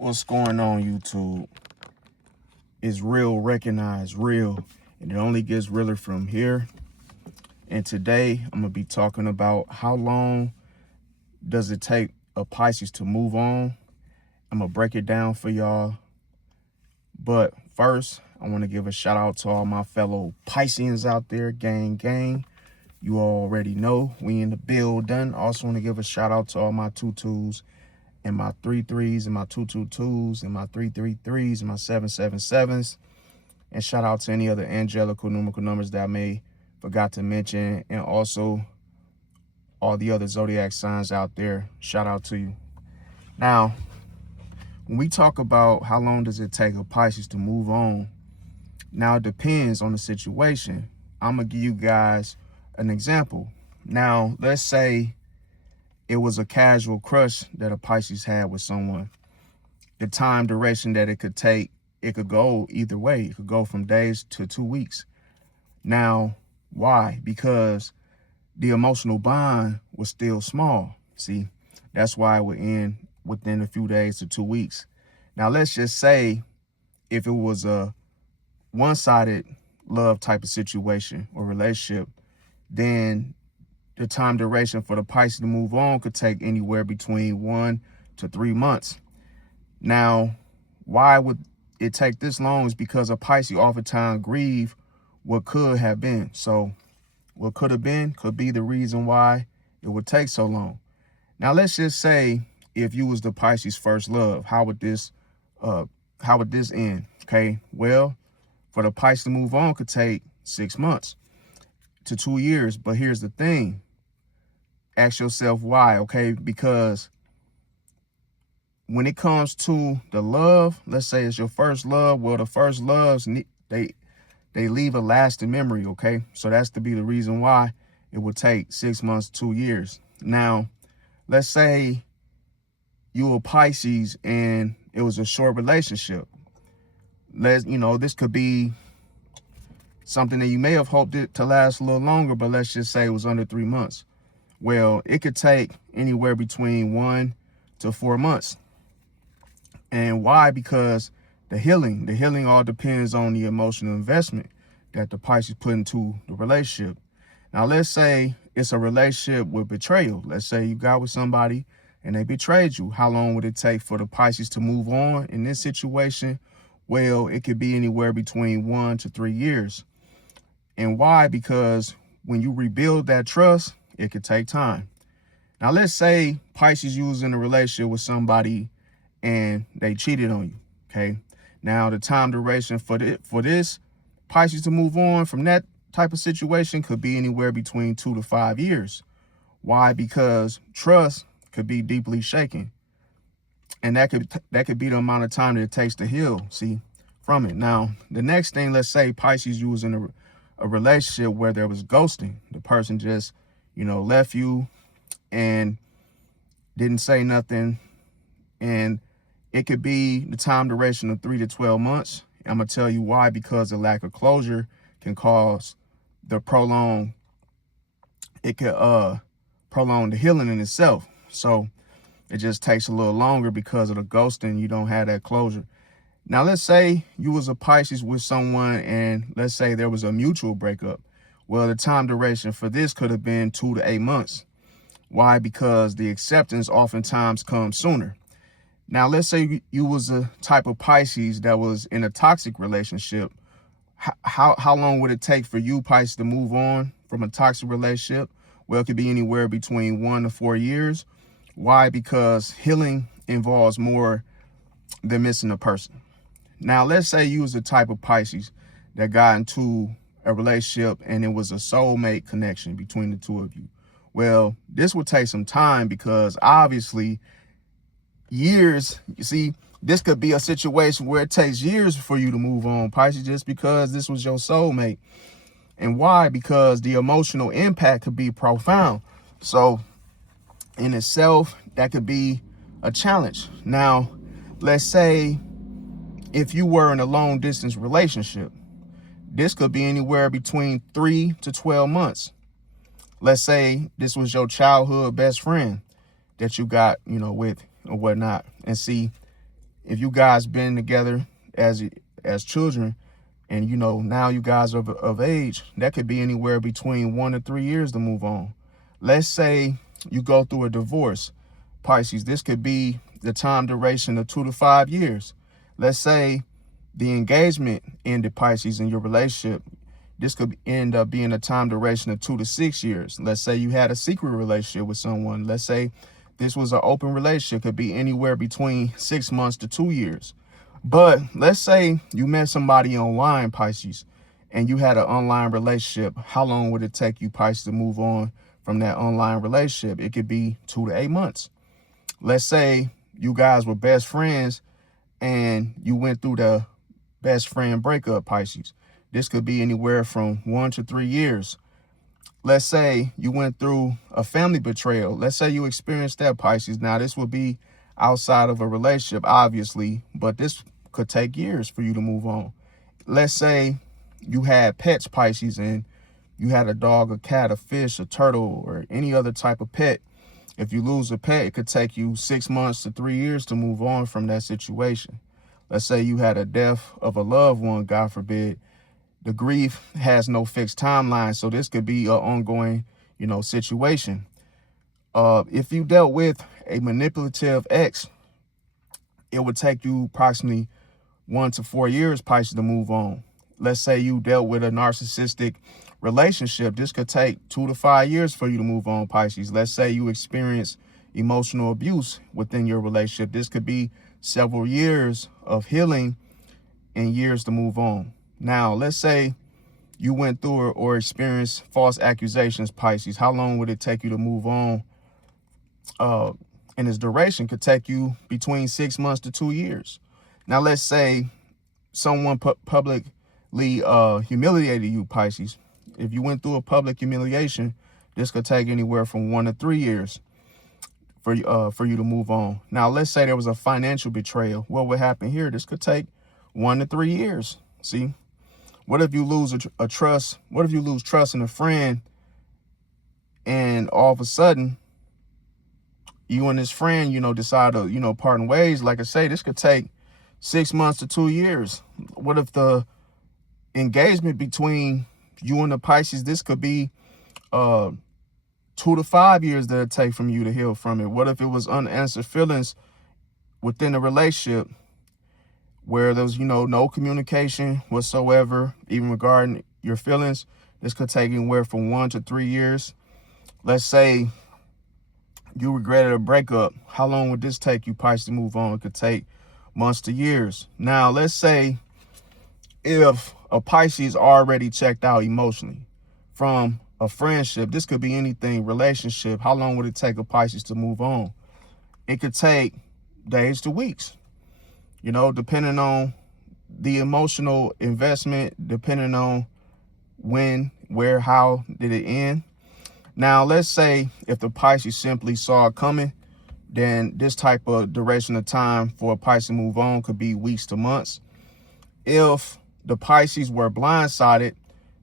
What's going on, YouTube? Is real recognized real, and it only gets realer from here. And today I'm gonna be talking about how long does it take a Pisces to move on. I'm gonna break it down for y'all, but first I want to give a shout out to all my fellow Pisceans out there. Gang, you already know we in the building. Also want to give a shout out to all my 2-2s and my 3-3s and my 2-2-2s and my 3-3-3s and my 7-7-7s. And shout out to any other angelical numerical numbers that I may forgot to mention. And also all the other zodiac signs out there. Shout out to you. Now, when we talk about how long does it take a Pisces to move on, now it depends on the situation. I'm going to give you guys an example. Now, let's say it was a casual crush that a Pisces had with someone. The time duration that it could take, it could go either way. It could go from days to 2 weeks. Now, why? Because the emotional bond was still small. See, that's why it would end within a few days to 2 weeks. Now, let's just say if it was a one-sided love type of situation or relationship, then the time duration for the Pisces to move on could take anywhere between 1 to 3 months. Now, why would it take this long? Is because a Pisces oftentimes grieve what could have been. So what could have been could be the reason why it would take so long. Now, let's just say if you was the Pisces first love, how would this end? Okay, well, for the Pisces to move on could take 6 months to 2 years. But here's the thing. Ask yourself why, okay? Because when it comes to the love, let's say it's your first love. Well, the first loves, they leave a lasting memory, okay? So that's to be the reason why it would take 6 months, 2 years. Now, let's say you were Pisces and it was a short relationship. This could be something that you may have hoped it to last a little longer, but let's just say it was under 3 months. Well, it could take anywhere between 1 to 4 months. And why? Because the healing all depends on the emotional investment that the Pisces put into the relationship. Now, let's say it's a relationship with betrayal. Let's say you got with somebody and they betrayed you. How long would it take for the Pisces to move on in this situation? Well, it could be anywhere between 1 to 3 years. And why? Because when you rebuild that trust, it could take time. Now, let's say Pisces, you was in a relationship with somebody and they cheated on you, okay? Now, the time duration for this Pisces to move on from that type of situation could be anywhere between 2 to 5 years. Why? Because trust could be deeply shaken. And that could be the amount of time that it takes to heal, see, from it. Now, the next thing, let's say Pisces, you was in a relationship where there was ghosting. The person just left you and didn't say nothing. And it could be the time duration of 3 to 12 months. I'm going to tell you why. Because the lack of closure can cause it could prolong the healing in itself. So it just takes a little longer because of the ghosting. You don't have that closure. Now, let's say you was a Pisces with someone and let's say there was a mutual breakup. Well, the time duration for this could have been 2 to 8 months. Why? Because the acceptance oftentimes comes sooner. Now, let's say you was a type of Pisces that was in a toxic relationship. How long would it take for you, Pisces, to move on from a toxic relationship? Well, it could be anywhere between 1 to 4 years. Why? Because healing involves more than missing a person. Now, let's say you was a type of Pisces that got into a relationship and it was a soulmate connection between the two of you. Well, this would take some time because obviously years, you see, this could be a situation where it takes years for you to move on, Pisces, just because this was your soulmate. And why? Because the emotional impact could be profound. So in itself, that could be a challenge. Now, let's say if you were in a long distance relationship, this could be anywhere between 3 to 12 months. Let's say this was your childhood best friend that you got, with or whatnot. And see, If you guys been together as children, and now you guys are of age, that could be anywhere between 1 to 3 years to move on. Let's say you go through a divorce, Pisces. This could be the time duration of 2 to 5 years. Let's say the engagement ended, Pisces, in your relationship. This could end up being a time duration of 2 to 6 years. Let's say you had a secret relationship with someone. Let's say this was an open relationship. Could be anywhere between 6 months to 2 years. But let's say you met somebody online, Pisces, and you had an online relationship. How long would it take you, Pisces, to move on from that online relationship? It could be 2 to 8 months. Let's say you guys were best friends and you went through the best friend breakup, Pisces. This could be anywhere from 1 to 3 years. Let's say you went through a family betrayal. Let's say you experienced that, Pisces. Now, this would be outside of a relationship, obviously, but this could take years for you to move on. Let's say you had pets, Pisces, and you had a dog, a cat, a fish, a turtle, or any other type of pet. If you lose a pet, it could take you 6 months to 3 years to move on from that situation. Let's say you had a death of a loved one, God forbid. The grief has no fixed timeline, so this could be an ongoing, situation. If you dealt with a manipulative ex, it would take you approximately 1 to 4 years, Pisces, to move on. Let's say you dealt with a narcissistic relationship. This could take 2 to 5 years for you to move on, Pisces. Let's say you experience emotional abuse within your relationship. This could be several years of healing and years to move on. Now, let's say you went through or experienced false accusations, Pisces. How long would it take you to move on? And its duration could take you between 6 months to 2 years. Now, let's say someone publicly humiliated you, Pisces. If you went through a public humiliation, this could take anywhere from 1 to 3 years for you to move on. Now, let's say there was a financial betrayal. What would happen here? This could take 1 to 3 years. See, what if you lose a trust? What if you lose trust in a friend, and all of a sudden you and this friend, decide to, parting ways? Like I say, this could take 6 months to 2 years. What if the engagement between you and the Pisces, this could be 2 to 5 years that it take from you to heal from it? What if it was unanswered feelings within the relationship, where there's, no communication whatsoever, even regarding your feelings? This could take anywhere from 1 to 3 years. Let's say you regretted a breakup. How long would this take you, Pisces, to move on? It could take months to years. Now, let's say if a Pisces already checked out emotionally from a friendship, this could be anything, relationship. How long would it take a Pisces to move on? It could take days to weeks, depending on the emotional investment, depending on when, where, how did it end. Now, let's say if the Pisces simply saw it coming, then this type of duration of time for a Pisces to move on could be weeks to months. If the Pisces were blindsided,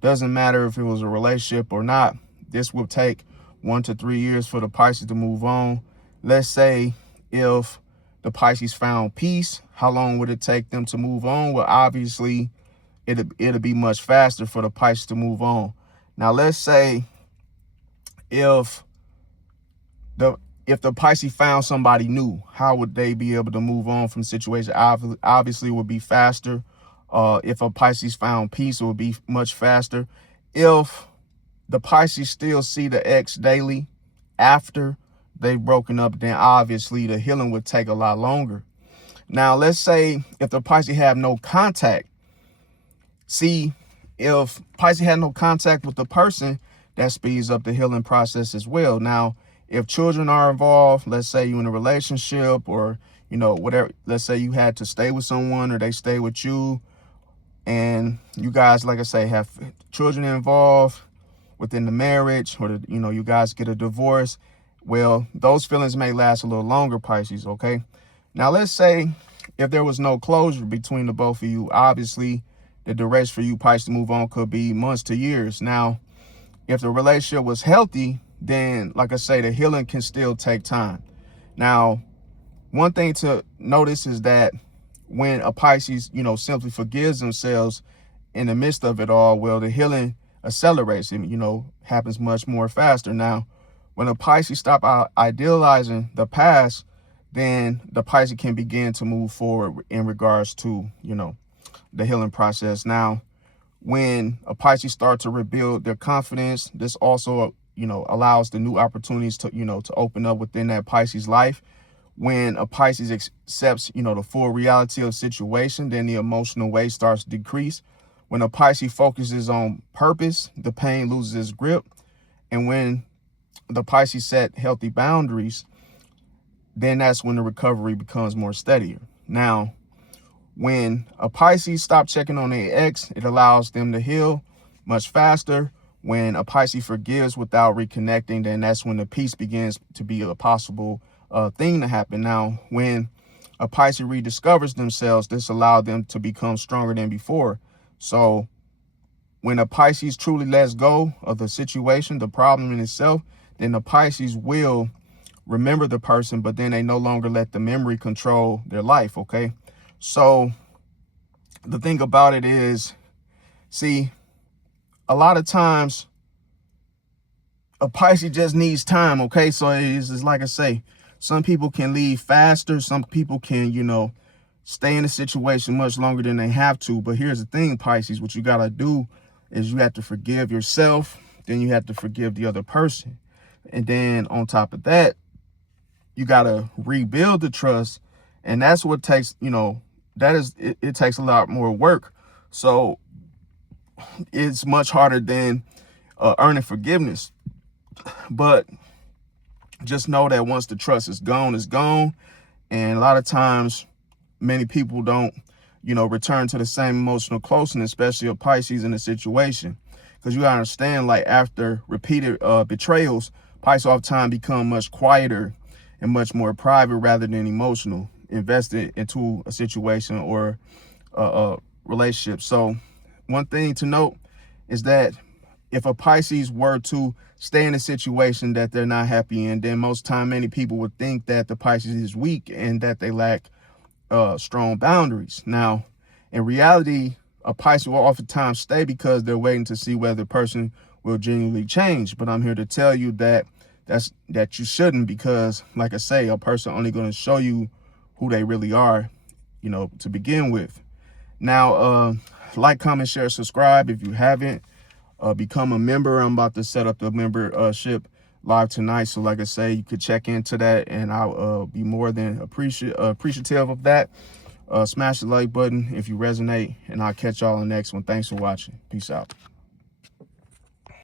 doesn't matter if it was a relationship or not, this will take 1 to 3 years for the Pisces to move on. Let's say if the Pisces found peace, how long would it take them to move on? Well, obviously, it'll be much faster for the Pisces to move on. Now, let's say if the Pisces found somebody new, how would they be able to move on from the situation? Obviously, it would be faster. If a Pisces found peace, it would be much faster. If the Pisces still see the ex daily after they've broken up, then obviously the healing would take a lot longer. Now, let's say if the Pisces have no contact. See, if Pisces had no contact with the person, that speeds up the healing process as well. Now, if children are involved, let's say you're in a relationship or, whatever, let's say you had to stay with someone or they stay with you, and you guys, like I say, have children involved within the marriage, or, you guys get a divorce, well, those feelings may last a little longer, Pisces, okay? Now, let's say if there was no closure between the both of you, obviously the duration for you, Pisces, to move on could be months to years. Now, if the relationship was healthy, then, like I say, the healing can still take time. Now, one thing to notice is that when a Pisces, simply forgives themselves in the midst of it all, well, the healing accelerates and, happens much more faster. Now, when a Pisces stop idealizing the past, then the Pisces can begin to move forward in regards to, the healing process. Now, when a Pisces start to rebuild their confidence, this also, allows the new opportunities to, to open up within that Pisces life. When a Pisces accepts, the full reality of the situation, then the emotional weight starts to decrease. When a Pisces focuses on purpose, the pain loses its grip. And when the Pisces set healthy boundaries, then that's when the recovery becomes more steadier. Now, when a Pisces stop checking on their ex, it allows them to heal much faster. When a Pisces forgives without reconnecting, then that's when the peace begins to be a possible thing to happen. Now, when a Pisces rediscovers themselves, this allowed them to become stronger than before. So when a Pisces truly lets go of the situation, the problem in itself, then the Pisces will remember the person, but then they no longer let the memory control their life, okay? So the thing about it is, see, a lot of times a Pisces just needs time, okay? So it's like I say, some people can leave faster. Some people can, stay in a situation much longer than they have to. But here's the thing, Pisces, what you got to do is you have to forgive yourself. Then you have to forgive the other person. And then on top of that, you got to rebuild the trust. And that's what takes, it takes a lot more work. So it's much harder than earning forgiveness. But just know that once the trust is gone, it's gone. And a lot of times, many people don't, return to the same emotional closeness, especially a Pisces in a situation. Because you gotta understand, like after repeated betrayals, Pisces oftentimes become much quieter and much more private rather than emotional, invested into a situation or a relationship. So one thing to note is that if a Pisces were to stay in a situation that they're not happy in, then most time many people would think that the Pisces is weak and that they lack strong boundaries. Now, in reality, a Pisces will oftentimes stay because they're waiting to see whether the person will genuinely change. But I'm here to tell you that you shouldn't, because like I say, a person only going to show you who they really are, to begin with. Now, like, comment, share, subscribe if you haven't. Become a member. I'm about to set up the membership live tonight. So like I say, you could check into that and I'll be more than appreciative of that. Smash the like button if you resonate, and I'll catch y'all on the next one. Thanks for watching. Peace out.